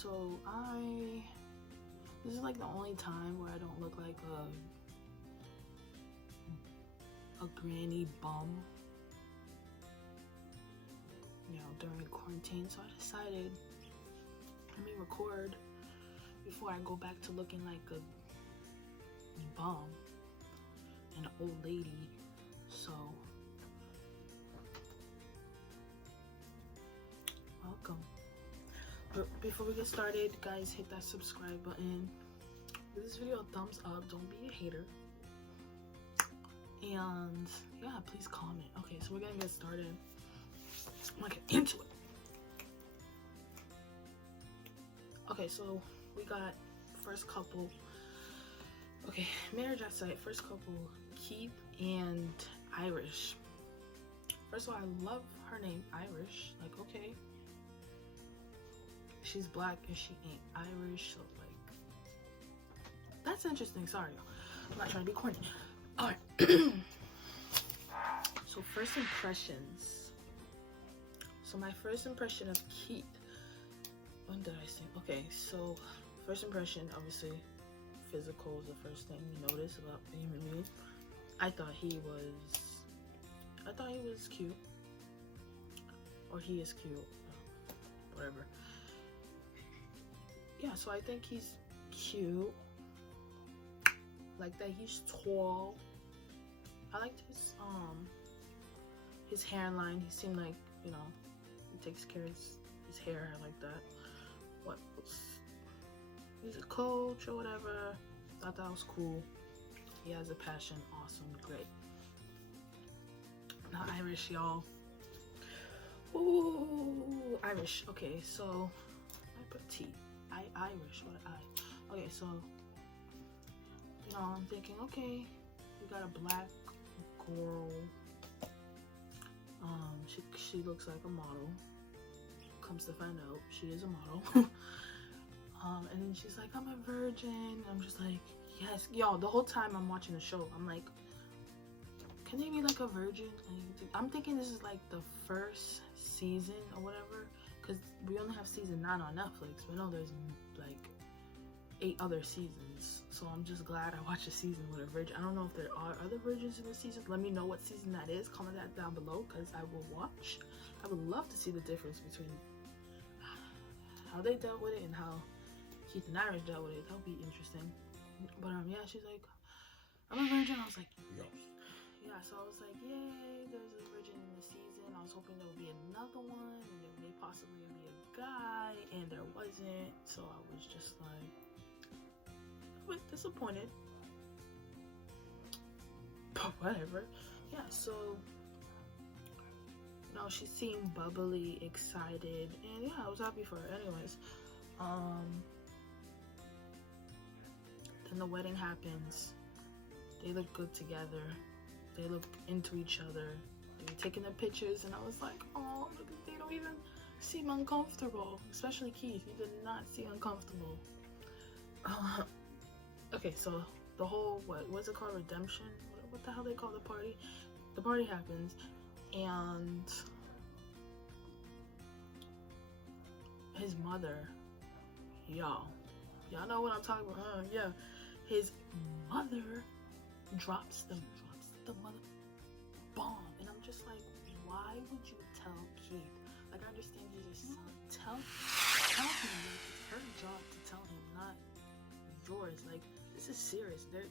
so this is like the only time where I don't look like a granny bum, you know, during quarantine. So I decided, let me record before I go back to looking like a bum, an old lady. So welcome. But before we get started, guys, hit that subscribe button. Give this video a thumbs up. Don't be a hater. And yeah, please comment. Okay, so we're gonna get started. I'm gonna get into it. Okay, so we got first couple. Okay, marriage at sight. First couple, Keith and Irish. First of all, I love her name, Irish. Like, okay, she's black and she ain't Irish, so like, that's interesting. Sorry, I'm not trying to be corny. All right. So first impressions. So my first impression of Keith. When did I say? Okay, so first impression, obviously, physical is the first thing you notice about a human being. I thought he was cute, or he is cute, whatever. Yeah, so I think he's cute. Like that he's tall. I liked his hairline. He seemed like, you know, he takes care of his hair. I like that. What else? He's a coach or whatever. Thought that was cool. He has a passion. Awesome. Great. Now Irish, y'all. Ooh, Irish. Okay, so I put T. Irish. What I? Okay, so you know, I'm thinking, okay, we got a black girl. She looks like a model. Comes to find out, she is a model. And then she's like, I'm a virgin. I'm just like, yes, y'all. The whole time I'm watching the show, I'm like, can they be like a virgin? I'm thinking this is like the first season or whatever, because we only have season 9 on Netflix. We know there's like 8 other seasons, so I'm just glad I watched a season with a virgin. I don't know if there are other virgins in the season. Let me know what season that is. Comment that down below, because I will watch. I would love to see the difference between how they dealt with it and how Keith and Irish dealt with it. That would be interesting. But yeah, she's like, I'm a virgin. I was like, yes. Yeah, so I was like, yay, there's a virgin in the season. I was hoping there would be another one, and there may possibly be a guy, and there wasn't. So I was just like, I was disappointed. But whatever. Yeah, so no, she seemed bubbly, excited, and yeah, I was happy for her. Anyways, then the wedding happens. They look good together. They look into each other. They were taking their pictures, and I was like, oh, look, they don't even seem uncomfortable. Especially Keith, he did not seem uncomfortable. Okay, so the whole, what's it called, redemption? What the hell they call the party? The party happens, and his mother, y'all know what I'm talking about, yeah. His mother drops the mother bomb, and I'm just like, why would you tell Keith? Like, I understand he's your son. Tell him, like, it's her job to tell him, not yours. Like, this is serious. They're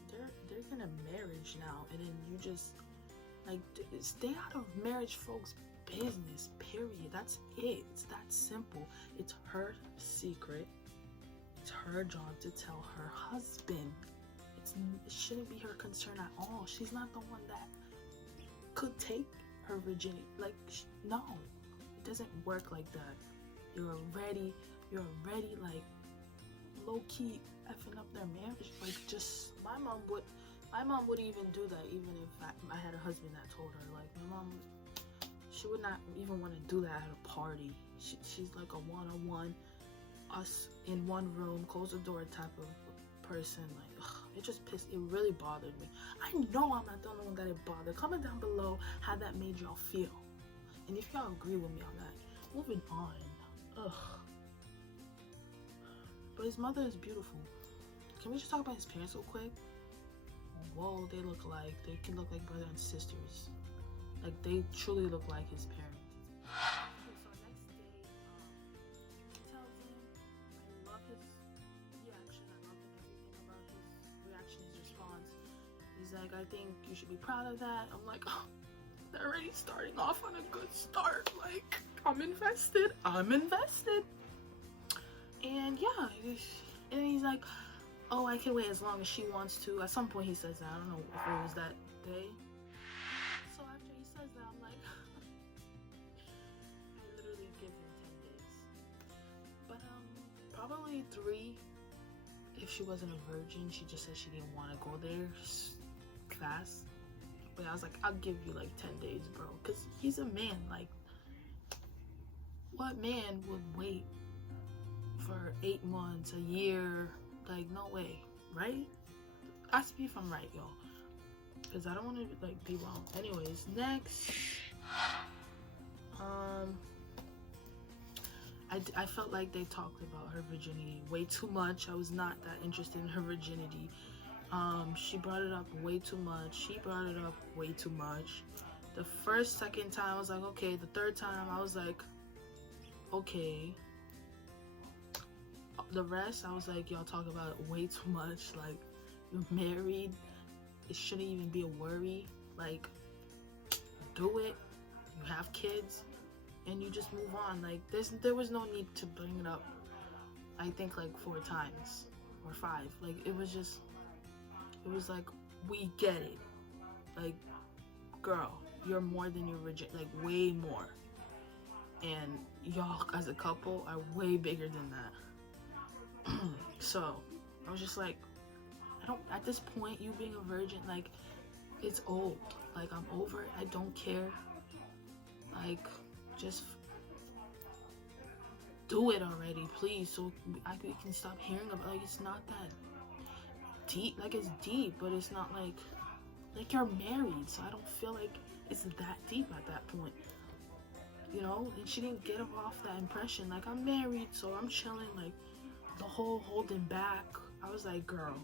in a marriage now, and then you just like stay out of marriage folks' business. Period. That's it. It's that simple. It's her secret. It's her job to tell her husband. It shouldn't be her concern at all. She's not the one that could take her virginity. Like, no, it doesn't work like that. You're already like low-key effing up their marriage. Like, just my mom would even do that, even if I had a husband that told her. Like, my mom, she would not even want to do that at a party. She's like a one-on-one, us in one room, close the door type of person. Like, ugh, it really bothered me. I know I'm not the only one that it bothered. Comment down below how that made y'all feel, and if y'all agree with me on that. Moving on. Ugh. But his mother is beautiful. Can we just talk about his parents real quick? Whoa, they look like, they can look like brother and sisters. Like, they truly look like his parents. Okay, so next day, he tells him, I love his reaction. I love everything about his reaction, his response. He's like, I think you should be proud of that. I'm like, oh, they're already starting off on a good start. Like, I'm invested. And yeah, and he's like, oh, I can wait as long as she wants to. At some point he says that. I don't know if it was that day. So after he says that, I'm like, I literally give him 10 days. But probably 3 if she wasn't a virgin. She just said she didn't want to go there fast. But I was like, I'll give you like 10 days, bro. Because he's a man. Like, what man would wait for 8 months, a year? Like, no way, right? Ask me if I'm right, y'all, because I don't want to like be wrong. Anyways, next, I felt like they talked about her virginity way too much. I was not that interested in her virginity. She brought it up way too much. She brought it up way too much. The first, second time I was like, okay. The third time I was like, okay. The rest, I was like, y'all talk about it way too much. Like, you're married. It shouldn't even be a worry. Like, do it. You have kids. And you just move on. Like, there was no need to bring it up. I think like 4 times. Or 5. Like, it was like, we get it. Like, girl, you're more than your virgin. Like, way more. And y'all, as a couple, are way bigger than that. So I was just like, at this point, you being a virgin, like, it's old. Like, I'm over it. I don't care. Like, just do it already, please, so we can stop hearing about, like, it's not that deep. Like, it's deep, but it's not like you're married, so I don't feel like it's that deep at that point, you know. And she didn't get off that impression, like, I'm married, so I'm chilling. Like, the whole holding back, I was like, girl,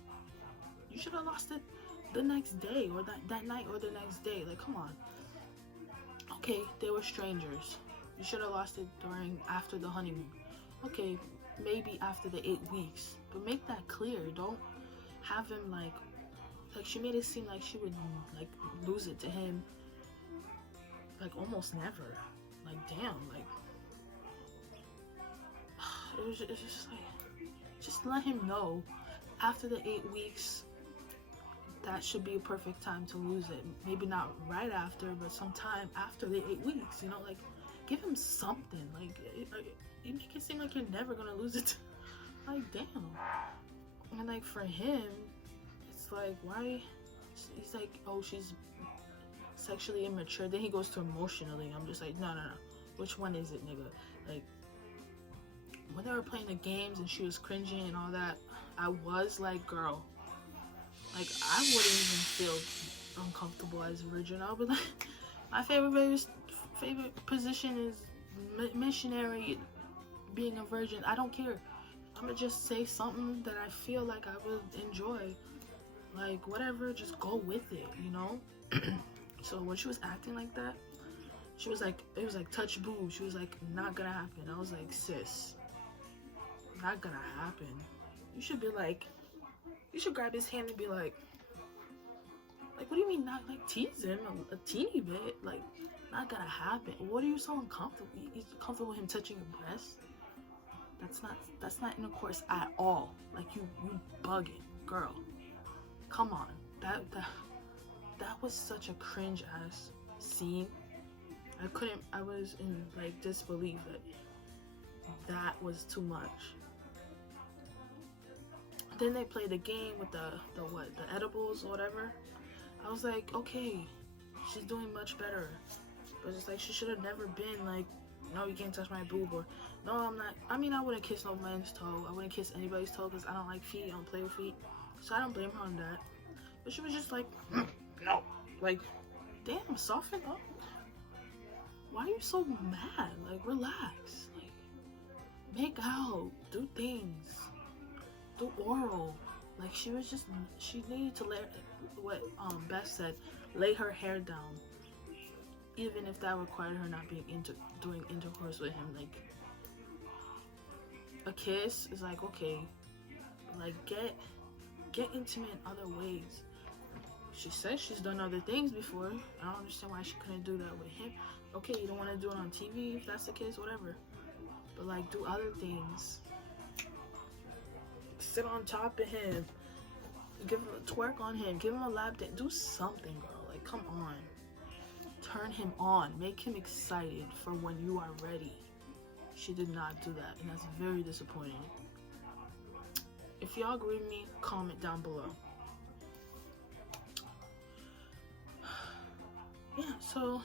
you should have lost it the next day, or that night, or the next day. Like, come on. Okay, they were strangers. You should have lost it after the honeymoon. Okay, maybe after the 8 weeks, but make that clear. Don't have him like she made it seem like she would like lose it to him like almost never. Like, damn, like it's just like, just let him know after the 8 weeks, that should be a perfect time to lose it. Maybe not right after, but sometime after the 8 weeks, you know, like, give him something. Like, you make it seem like you're never gonna lose it. Like, damn. And like, for him, it's like, why? He's like, oh, she's sexually immature. Then he goes to emotionally. I'm just like, no. Which one is it, nigga? Like, when they were playing the games and she was cringing and all that, I was like, girl, like, I wouldn't even feel uncomfortable as a virgin. I would be like, my favorite position is missionary, being a virgin. I don't care. I'm gonna just say something that I feel like I would enjoy. Like, whatever, just go with it, you know? So when she was acting like that, she was like, it was like touch boob. She was like, not gonna happen. I was like, sis, not gonna happen. You should be like, you should grab his hand and be like, what do you mean not, like, tease him a teeny bit? Like, not gonna happen. What are you so uncomfortable? You comfortable with him touching your breast? That's not intercourse at all. Like, you bugging, girl. Come on. That was such a cringe ass scene. I was in like disbelief that was too much. Then they played a game with the edibles or whatever. I was like, okay, she's doing much better. But it's like, she should have never been like, no, you can't touch my boob, or no, I'm not. I mean, I wouldn't kiss no man's toe. I wouldn't kiss anybody's toe because I don't like feet. I don't play with feet. So I don't blame her on that. But she was just like, no. Like, damn, soften up. Why are you so mad? Like, relax. Like, make out. Do things. do oral. Like she needed to lay, what Beth said, lay her hair down, even if that required her not being doing intercourse with him. Like a kiss is like, okay, like get intimate in other ways. She says she's done other things before. I don't understand why she couldn't do that with him. Okay, you don't want to do it on TV, if that's the case, whatever. But like, do other things. Sit on top of him. Give him a twerk on him. Give him a lap dance. Do something, girl. Like, come on. Turn him on. Make him excited for when you are ready. She did not do that, and that's very disappointing. If y'all agree with me, comment down below. Yeah, so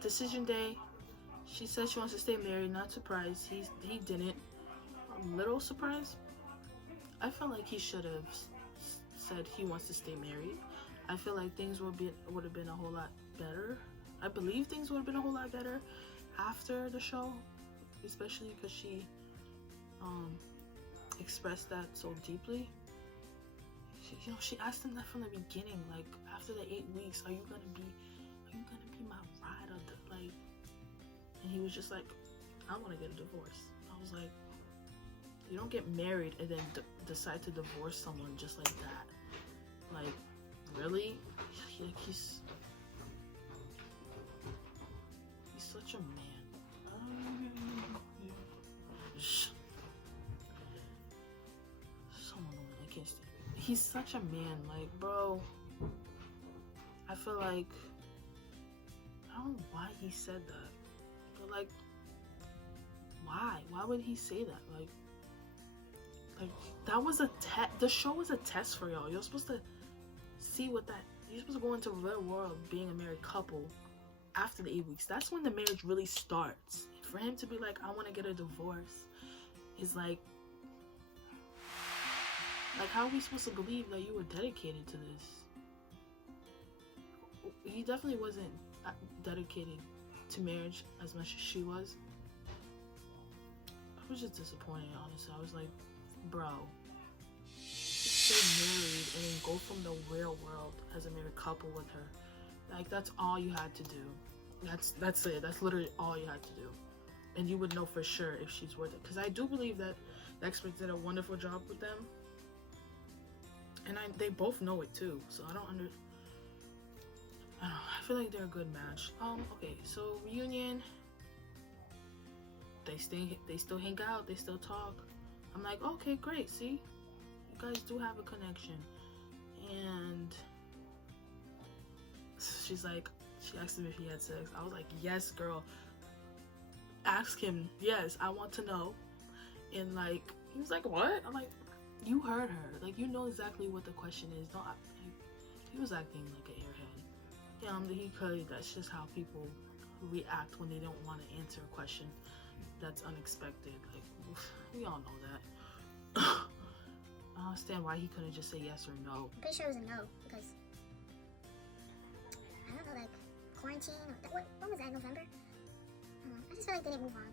decision day. She said she wants to stay married. Not surprised. He didn't. A little surprised. I felt like he should have said he wants to stay married. I feel like things would have been a whole lot better. I believe things would have been a whole lot better after the show, especially because she expressed that so deeply. She asked him that from the beginning. Like, after the 8 weeks, are you gonna be my ride or like? And he was just like, I want to get a divorce. I was like, you don't get married and then decide to divorce someone just like that. Like, really? He's such a man. So annoying. I can't stand it. He's such a man. Like, bro, I feel like, I don't know why he said that, but like, why would he say that? Like that was a test. The show was a test for y'all. You're supposed to see what that, you're supposed to go into the real world being a married couple after the 8 weeks. That's when the marriage really starts. For him to be like, I want to get a divorce, is like how are we supposed to believe that you were dedicated to this? He definitely wasn't dedicated to marriage as much as she was. I was just disappointed, honestly. I was like, bro, stay married and then go from the real world as a married couple with her. Like, that's all you had to do. That's it. That's literally all you had to do, and you would know for sure if she's worth it. Because I do believe that the experts did a wonderful job with them, and they both know it too. So I don't know. I feel like they're a good match. Okay, so reunion. They still hang out. They still talk. I'm like, okay, great. See, you guys do have a connection. And she's like, she asked him if he had sex. I was like, yes, girl. Ask him. Yes, I want to know. And like, he was like, what? I'm like, you heard her. Like, you know exactly what the question is. Don't. He was acting like an airhead. Yeah, he could. That's just how people react when they don't want to answer a question that's unexpected. Like, we all know that. I don't understand why he couldn't just say yes or no. I'm pretty sure it was a no, because I don't know, like quarantine or when was that, November? I just feel like they didn't move on.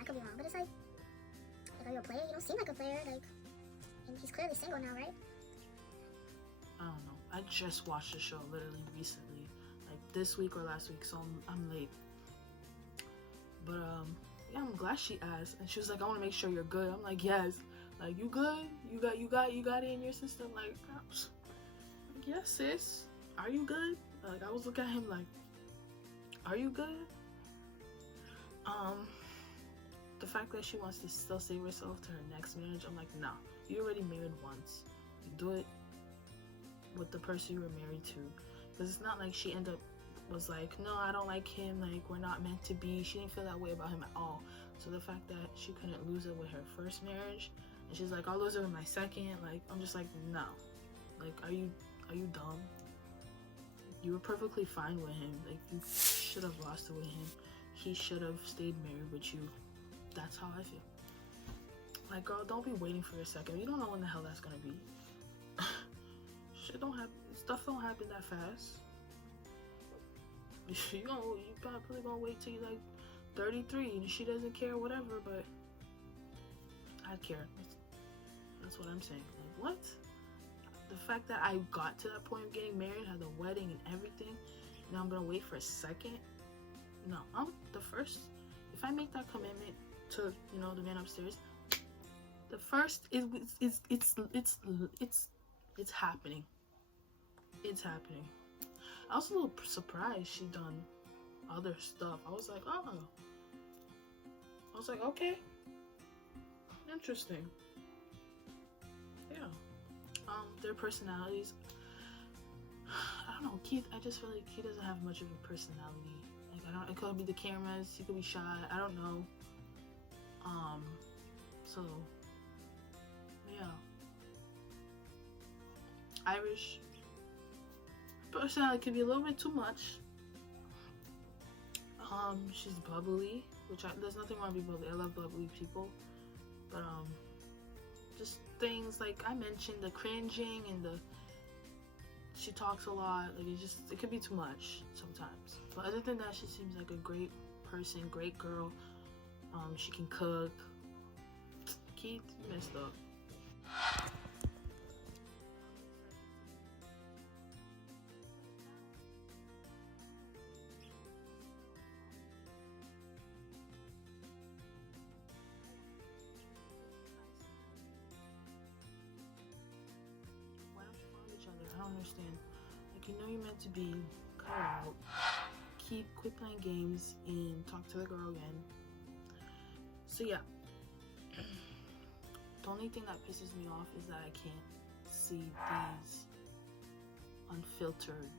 I could be wrong, but it's like, are you a player? You don't seem like a player. Like, and he's clearly single now, right? I don't know. I just watched the show literally recently, like this week or last week, so I'm late. But yeah, I'm glad she asked, and she was like, I want to make sure you're good. I'm like, yes. Like, you good? You got it in your system? Like, yes, sis. Are you good? Like, I was looking at him like, are you good? The fact that she wants to still save herself to her next marriage, I'm like, nah. You already married once. You do it with the person you were married to. Because it's not like she was like, no, I don't like him, like, we're not meant to be. She didn't feel that way about him at all. So the fact that she couldn't lose it with her first marriage, and she's like, I'll lose it with my second, like, I'm just like, no. Like, are you dumb? You were perfectly fine with him. Like, you should have lost it with him. He should have stayed married with you. That's how I feel. Like, girl, don't be waiting for your second. You don't know when the hell that's gonna be. Shit don't happen. Stuff don't happen that fast. You probably gonna wait till you're like 33 and she doesn't care, whatever. But I care. That's what I'm saying. Like, what? The fact that I got to that point of getting married, had the wedding and everything, now I'm gonna wait for a second? No, I'm the first. If I make that commitment to, you know, the man upstairs, the first is it's happening. It's happening. I was a little surprised she done other stuff. I was like, oh. I was like, okay. Interesting. Yeah. Their personalities. I don't know, Keith, I just feel like he doesn't have much of a personality. Like, it could be the cameras, he could be shy, I don't know. So, yeah. Irish personality could be a little bit too much. She's bubbly, which there's nothing wrong with bubbly. I love bubbly people, but just things like I mentioned, the cringing and she talks a lot. Like it could be too much sometimes. But other than that, she seems like a great person, great girl. She can cook. Keith, you messed up. I don't understand. Like, you know you're meant to be cut out. Quit playing games and talk to the girl again. So yeah. The only thing that pisses me off is that I can't see these unfiltered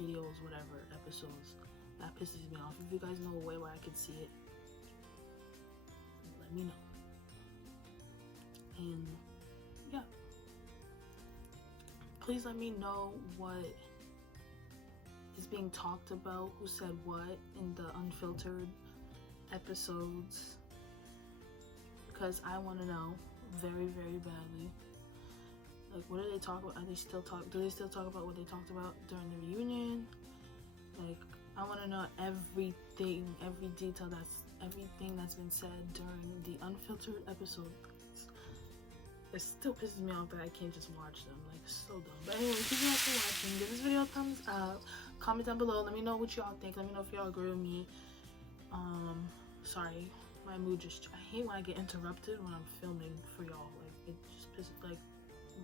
videos, whatever, episodes. That pisses me off. If you guys know a way where I can see it, let me know. And yeah. Please let me know what is being talked about, who said what in the unfiltered episodes, because I want to know very, very badly. Like, what do they talk about? Do they still talk about what they talked about during the reunion? Like, I want to know everything, every detail, everything that's been said during the unfiltered episode. It still pisses me off that I can't just watch them. Like, so dumb. But anyway, thank you guys for watching. Give this video a thumbs up. Comment down below. Let me know what y'all think. Let me know if y'all agree with me. Sorry, my mood just. I hate when I get interrupted when I'm filming for y'all. Like, it just pisses. Like,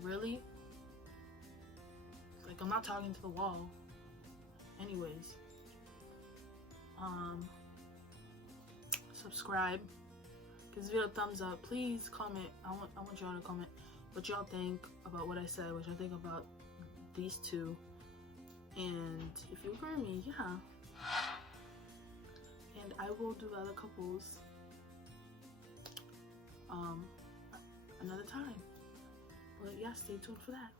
really? Like, I'm not talking to the wall. Anyways, subscribe. Give this video a thumbs up. Please comment. I want y'all to comment what y'all think about what I said, what y'all think about these two, and if you agree with me, yeah. And I will do other couples another time. But yeah, stay tuned for that.